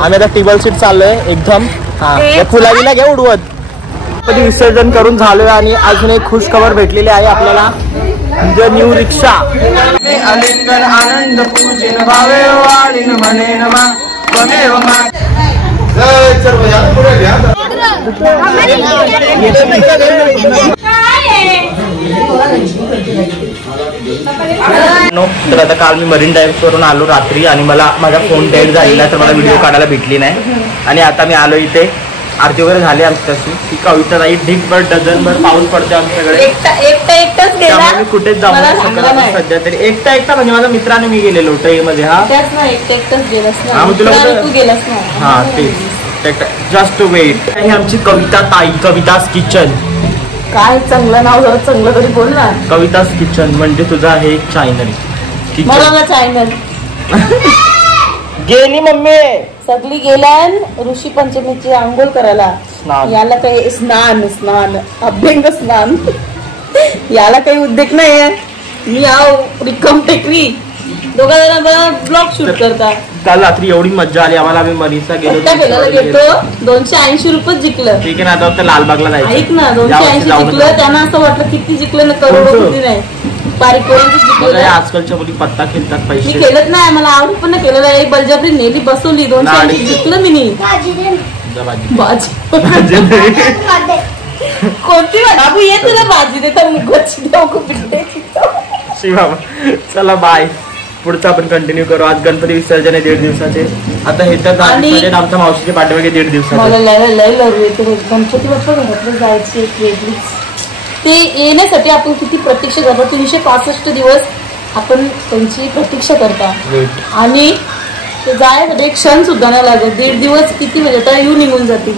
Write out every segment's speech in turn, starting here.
आम्ही आता table seat चाललोय एकदम. हा फुलावीला घ्या उडवत. गणपती विसर्जन करून झालोय आणि अजून एक खुश खबर भेटलेली आहे आपल्याला. न्यू रिक्षा. आलिंगन आनंद पूजन भावे वाळीन म्हणे नमा त्वमेव मा. तर आता काल मी मरीन ड्राईव्ह करून आलो रात्री आणि मला माझा फोन डेड झालेला तर मला व्हिडिओ काढायला भेटली नाही. आणि आता मी आलो इथे. आरती वगैरे झाली आमची तशी. ती कविता नाही ढिगभर डझनभर पाऊस पडते आमच्याकडे. मी कुठेच जाऊ नाही सध्या तरी. एकटा म्हणजे माझ्या मित्राने मी गेलेलो ट्रेन मध्ये. हा हा तेच जस्ट वेट. ही आमची कविता ताई. कविताज किचन. काय चांगलं नाव जरा चांगलं तरी बोल ना. कविताज किचन म्हणजे तुझा हे चॅनल. चॅनल गेली मम्मी सगळी गेल्यान ऋषी पंचमीची आंघोळ करायला. याला काही स्नान अभ्यंग स्नान याला काही उद्योग नाही. मी रिकम टेकरी दोघा जण ब्लॉग शूट करता. काल रात्री एवढी मजा आली आम्हाला. आम्ही मनीषा गेलो. 280 रुपये जिंकलं. ठीक आहे ना. आता लालबागला जायचं. ऐक ना 280 जिंकलं. त्यांना असं वाटलं किती जिंकलं ना करोडपती नाही. आजकालच्या मुली पत्ता खेळतात पैसे. मी खेळत नाही. मला आवडत पण नाही केलेलं. एक बलजबरी नेली बसवली. 280 जिंकलं मी नाही. कोणती बाबू ये तुला भाजी देता मुगाची बाबा. चला बाय. पुढचा आपण कंटिन्यू करू. आज गणपती विसर्जन आहे 1.5 दिवसाचे. आता हे तर आमच्या मावशीचे पाठीमागे 1.5 दिवसाचे. मला लय लव येते गणपती बाप्पा घरातलं जायची एक वेगळीच. ते येण्यासाठी आपण किती प्रतीक्षा करतो. 365 दिवस आपण त्यांची प्रतीक्षा करता. आणि ते जायसाठी एक क्षण सुद्धा नाही लागत. 1.5 दिवस किती म्हणजे तर येऊ निघून जातील.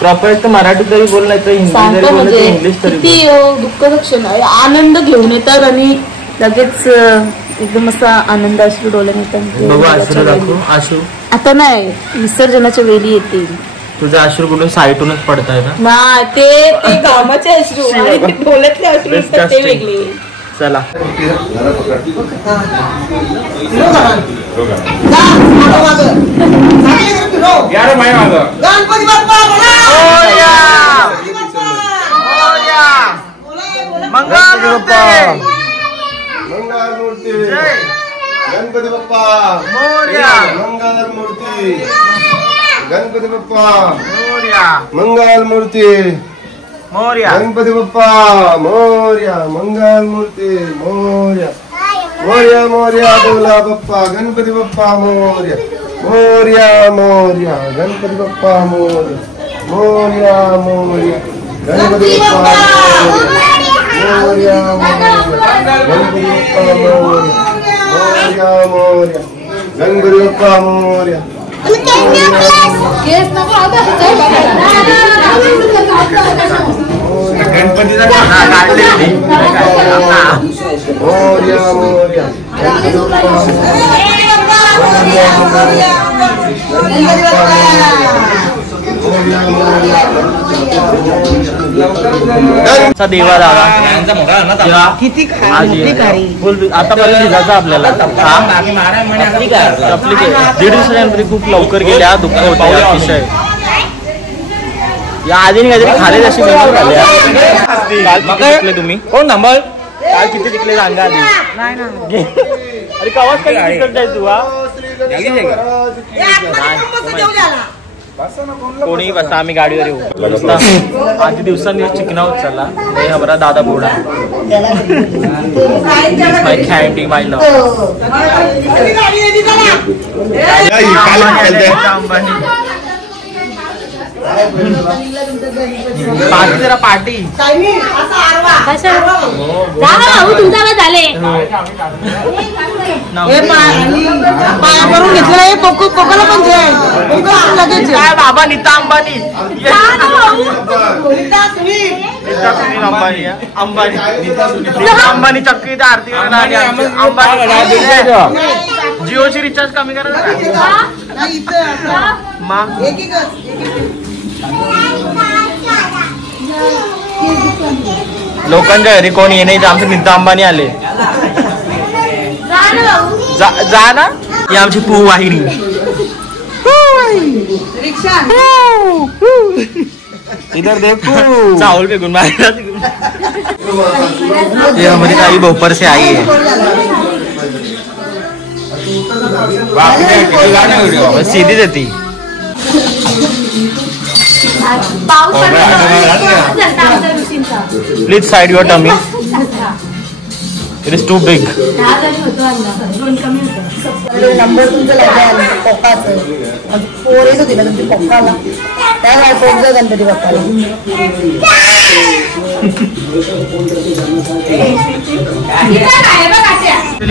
प्रॉपर तर मराठी तरी बोल नाही तर हिंदी म्हणजे इंग्लिश तरी. किती दुःखद क्षण आहे. आनंद घेऊन येतात आणि लगेच एकदम असा आनंद अश्रू डोळ्यात येतात. आशू आता नाही विसर्जनाच्या वेळी येतील. तुझे अश्रू कुठून साईटूनच पडताय का? ना ते कामाचे अश्रू आणि डोळ्यातले अश्रू असतात ते वेगळे. चला गणपती बाप्पा मंगलमूर्ती. गणपती बाप्पा मंगलमूर्ती. गणपती बाप्पा मंगलमूर्ती. गणपती बाप्पा मोर्या. मंगलमूर्ती मोर्या. मोर्या मोर्या बोला बाप्पा. गणपती बाप्पा मोर्या. मोर्या मोर्या. गणपती बाप्पा मोर्या. मोर्या मोर्या. गणपती बाप्पा मोर्या. गणपती बाप्पा मोर्या. मोर्या मोर्या. गणपती बाप्पा मोर्या. गणपतीचा मोर्या मोर्या. देवा दादा आतापर्यंत दिसायचं आपल्याला. 1.5 दिवसांमध्ये खूप लवकर गेल्या. दुःख होत अतिशय. या आधी काहीतरी खाले जशी काल किती जिंकले तुम्ही? कोण नंबर काल किती जिंकले सांगा आधी. अरे कवाच काही जिंकत आहे तू. कोणी बसा आम्ही गाडीवर येऊ. आधी दिवसांनी चिकना होत चालला. हमारा दादा बोडा माय कॅन्डी माय लव. पार्टी जरा पार्टी. करून घेतलं पोकोला पण बाबा नीता अंबानी. अंबानी चक्की आरती अंबानी जिओची रिचार्ज कमी करा. लोकांच्या घरी कोण ये नाही. आमचे नीता अंबानी आले. जा ना. ही आमची पू वाहिनी. इधर देखो चावल फेकून मारला ये हमारी ताई भोपर से आई है सीधी देती please side your tummy it is too big number तुमचं लागेल पप्पाचं पोरेच होती ना तुमच्या पप्पाला त्या पोरचं गणपती बाप्पाला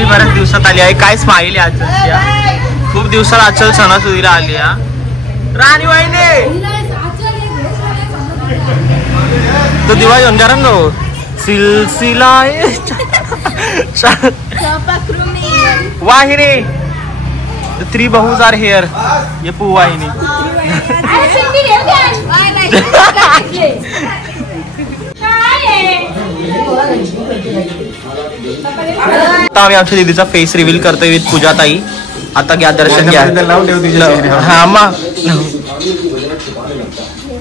बऱ्याच दिवसात आली आहे काय स्माईल आहे आचल खूप दिवसात आचल सणासुदीला आली हा राणी वाहिनी तो दिवाळी अंधारन नो सिलसिला वाहिनी The three bahus are here. ये पू वाहिनी आता आम्ही आमच्या दीदीचा फेस रिव्हील करतोय विथ पूजा ताई आता घ्या दर्शन घ्या हा मग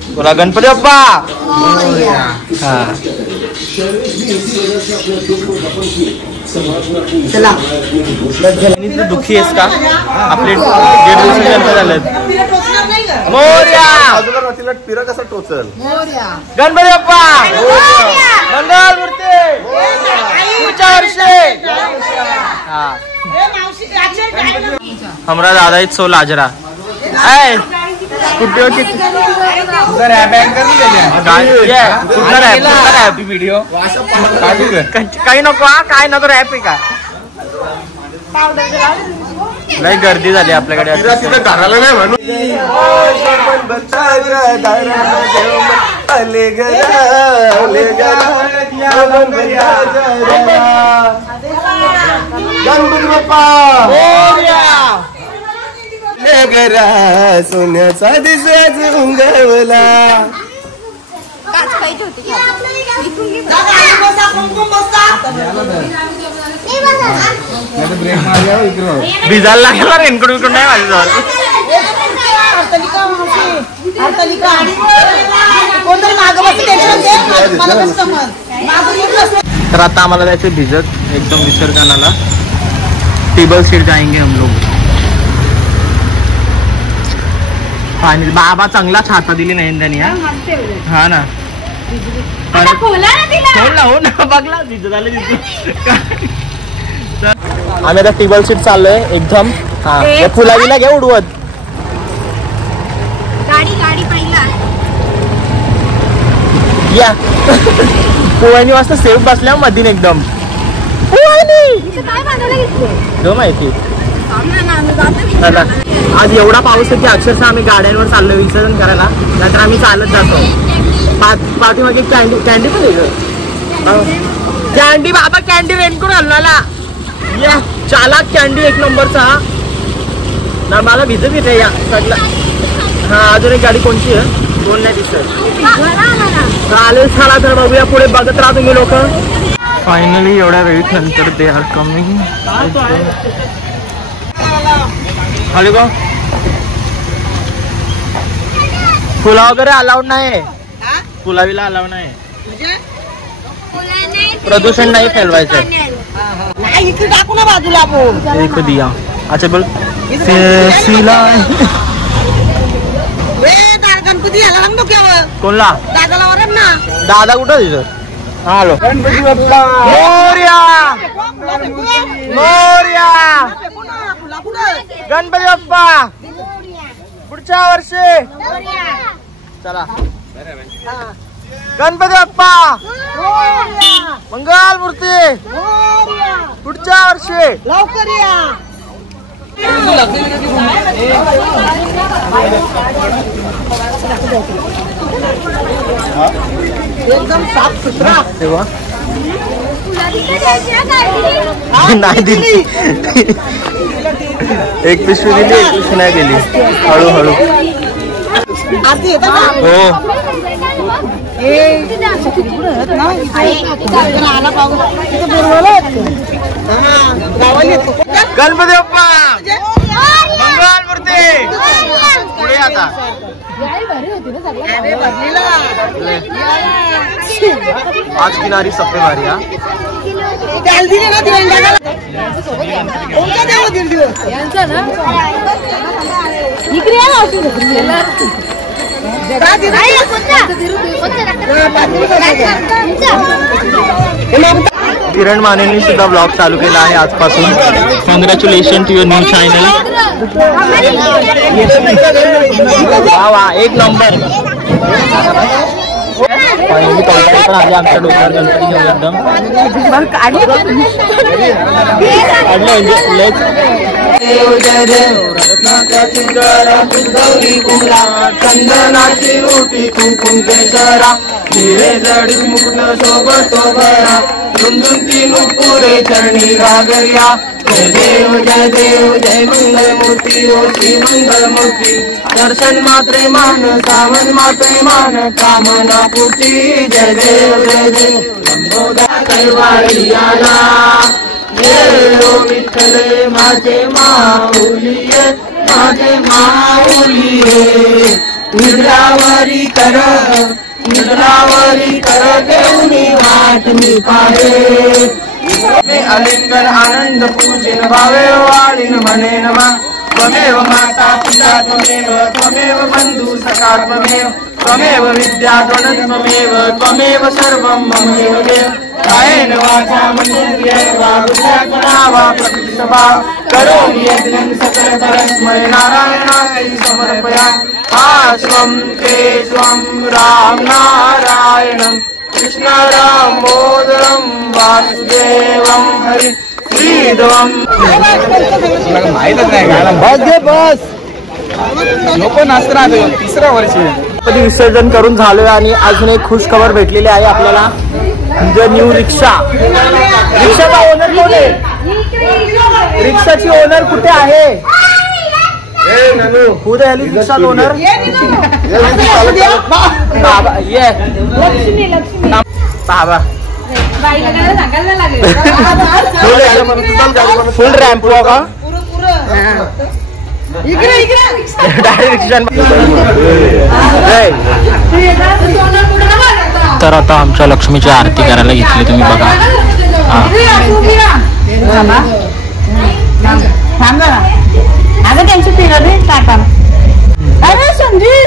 बोला गणपती बाप्पा हा चला दुखी आहेस का आपले 1.5 दिवस गणपती झालेत मोरया पिरा कसा टोचल गणपती बाप्पा मंगल मूर्ती पुढच्या वर्षी हमरा दादा इज सो लाजरा व्हिडिओ काही नको हा काय नको रॅप आहे का लय गर्दी झाली आपल्याकडे घराला नाही म्हणून गणपती बाप्पा गरा सोन्याचा दिसाच उंगवला भिजायला लागला रेनकोट विकून नाही माझ्याजवळ तर आता आम्हाला जायचं भिजत एकदम विसर्जनाला टेबल सीट जाएंगे हम लोग आणि बाबा चांगला छाता दिली नाही त्यांनी हा ना हो ना बघला आम्ही आता टेबल सीट चाललोय एकदम हा फुला बिला घ्या उडवत या पोवानी वाजता सेफ बसल्या मधीन एकदम माहिती आज एवढा पाऊस आहे की अक्षरशः आम्ही गाड्यांवर चाललोय विसर्जन करायला नाहीतर आम्ही चालत जातो पाठीमागे कॅन्डी कॅन्डी पण कॅन्डी बाबा कॅन्डी रेनकोट हलवाला या चालाक कॅन्डी एक नंबरचा ना मला भिजत येते या साईडला हा अजून एक गाडी कोणती आहे कोण नाही दिसत चालेल चला तर बघूया पुढे बघत राहा तुम्ही लोक फायनली एवढ्या वेळी नंतर दे आर कमिंग खाली का फुला वगैरे अलाउड नाही फुलावीला अलाउड नाही प्रदूषण नाही फैलवायचं देखो दिया अच्छा बोल कोणला दादा कुठं तिथं हॅलो गणपती बाप्पा मोरया मोरया गणपती बाप्पा पुढच्या वर्षी चला गणपती बाप्पा मंगल मूर्ती पुढच्या वर्षी लवकर या एकदम साफ सुथरा तेव्हा नाही दिली एक पिशवी दिली एक पिशवी नाही दिली हळूहळू हो गणपती बाप्पा मंगल मूर्ती पुढे आता आज किनारी सप्पे मारी हा किरण मानेंनी सुद्धा ब्लॉग चालू केला आहे आजपासून. Congratulation to your new channel. वा वा, एक नंबर. पण आले आमच्या डोक्यावर गणपती घेऊन एकदम चंदनाची रोटी कुंकुम केसरा हिरे जडी मुकुट सोबत सोबरा रुंदून तीन पुरे चरणी गागर्या. जय देव जय मंगल मूर्ती ओ श्री मंगल मूर्ती. दर्शन मात्रे मान सावन मात्रे मान कामना पूर्ती. जय देव लंबोदर कैवारी आला. जय ओ विठ्ठले माझे माऊलिये माझे माऊलिये. निद्रावरी कर देऊनी वाट मी पाहे. मे अलिंगन आनंद पूजन भावे वाळीन म्हणे नमा. त्वमेव माता पिता त्वमेव बंधू सखा त्वमेव विद्या त्वमेव सर्वं ममेव देव. कायेन वाचा मनसेन्द्रियैर्वा बुद्ध्या वा प्रकृतिसभा करोमि यज्ञं सकल परस्मै नारायणाय समर्पयामि. स्वं केशवं राम नारायणं कृष्ण दामोदरं वासुदेवं हरि श्रीधवं. माहीतच नाही गायला. बस घे बस. नको नाचता तिसऱ्या वर्षी गणपती विसर्जन करून झालोय आणि अजून एक खुश खबर भेटलेली आहे आपल्याला. The new rickshaw. रिक्षाचा ओनर कोण आहे? रिक्षाची ओनर कुठे आहे? कुठे आली रिक्षा ओनर? ये बाबा फुल रॅम्प का? तर आता आमच्या लक्ष्मीची आरती करायला घेतली तुम्ही बघा. त्यांची पिरड टाका. अरे संजीव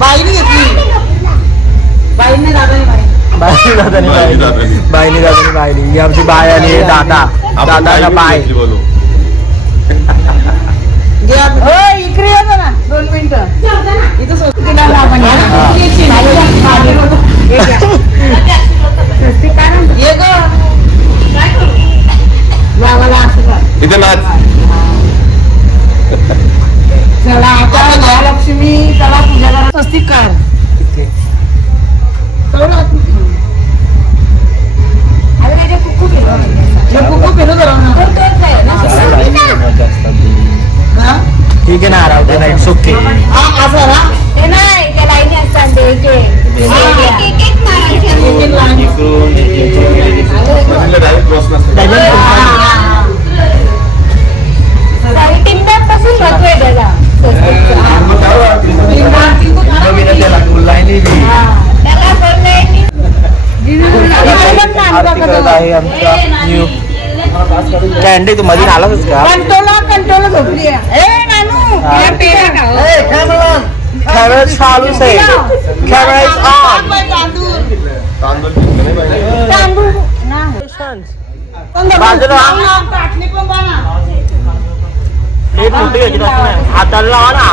बाईने घेतली. बाईने दादानी ही आमची बाय आणि दादा बाय. इकडे या ना 2 मिनिटं. इथं चला आता लक्ष्मी चला पूजा करा. स्वस्तिक कर ठीक आहे ना. राहते ना. It's okay. कॅन्डी तू मध्ये आलाच का? कंट्रोल झोपली आहे. कॅमेरा चालू आहे. Camera is on. बाजूला हाताला लावा ना.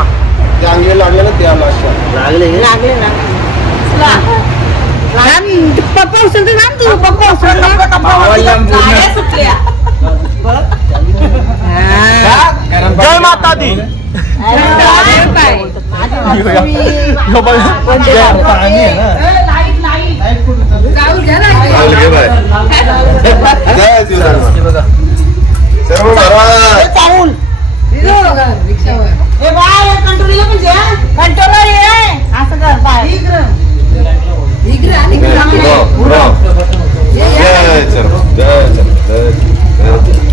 लागले ना. पप्पा उचलते ना तू. पप्पा जय माता दी.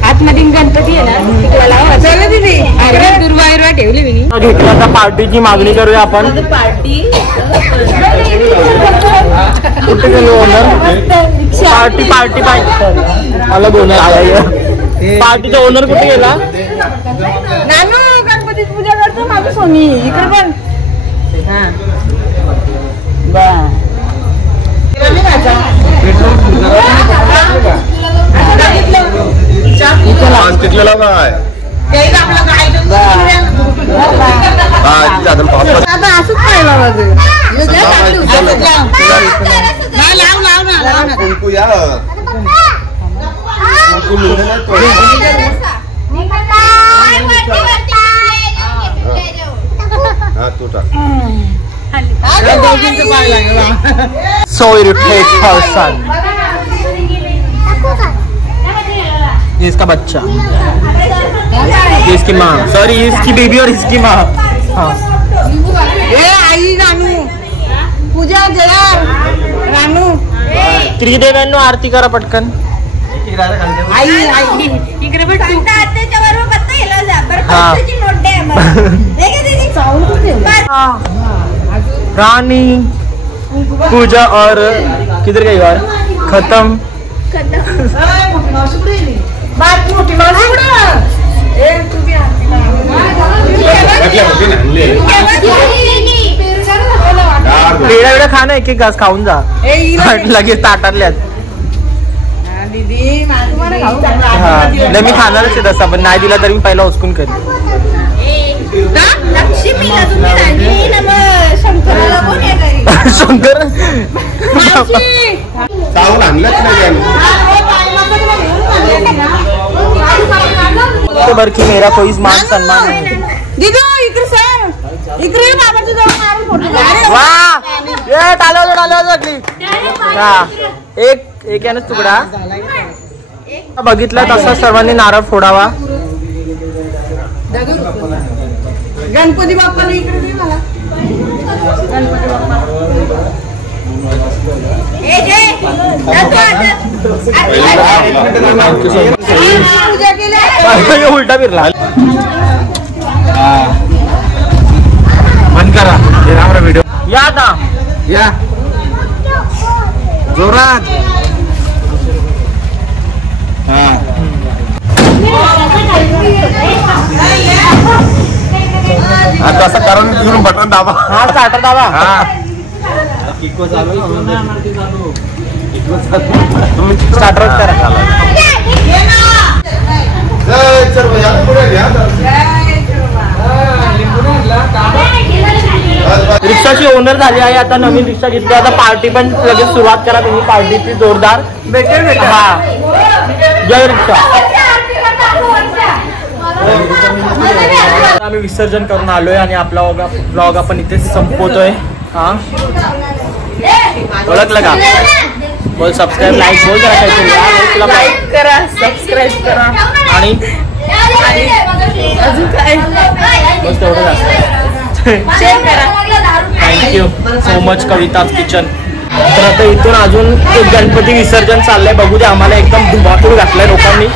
आतमध्ये गणपती आहे ना. दुर्वायरवा ठेवली मी. घेतली आता पार्टीची मागणी करूया आपण. पार्टी कुठे गेलो ओनर? पार्टी पार्टी अलग ओनर आला. पार्टीचा ओनर कुठे गेला? नानू गणपती पूजा करतो माझं सोनी इकडे पण. तिथलेला काय आता असंच पाहिलं So irritated person. ये इसका बच्चा, ये इसकी माँ, सॉरी इसकी बेबी और इसकी माँ. हाँ आई रानू पूजा जया रानू त्रिदेव्यांनो आरती करा पटकन. आई इकडे पण रानी पूजा और किधर गई यार? खत्म. वेळा वेळा खा ना, एक एक घास खाऊन जा. लगेच ताटातल्यात. नाही मी खाणारच आहे तसा, पण नाही दिला तरी मी पहिला उचकून करेन. शंकर चावून आणलंच नाही. बर की मेरा कोई मान सम्मान नहीं. वाह ये डालो एक यानंच तुकडा बघितला तसा सर्वांनी नारळ फोडावा. गणपती बाप्पाला इकडे दे मला. गणपती बाप्पा उलटा फिरला. बंद करा व्हिडिओ. या आता या जोरात. आता असं करून घेऊन बटन दाबा. हा स्टार्टर दाबा. स्टार्टर करा. रिक्षाची ओनर झाली आहे. आता नवीन रिक्षा घेतली. आता पार्टी पण लगेच सुरुवात करा तुम्ही पार्टीची जोरदार. हा जय रिक्षा. आम्ही विसर्जन करून आलोय आणि आपला ब्लॉग आपण इथे संपवतोय. हा ओळखलं का? बोल सबस्क्राईब लाईक बोल करा काहीतरी. तुला लाईक करा सबस्क्राईब करा आणि अजून काय बस तेवढं जास्त. Thank you so much Kavita's kitchen. तर आता इथून अजून एक गणपती विसर्जन चाललंय. बघू दे. आम्हाला एकदम धुमाकूळ घातलाय लोकांनी.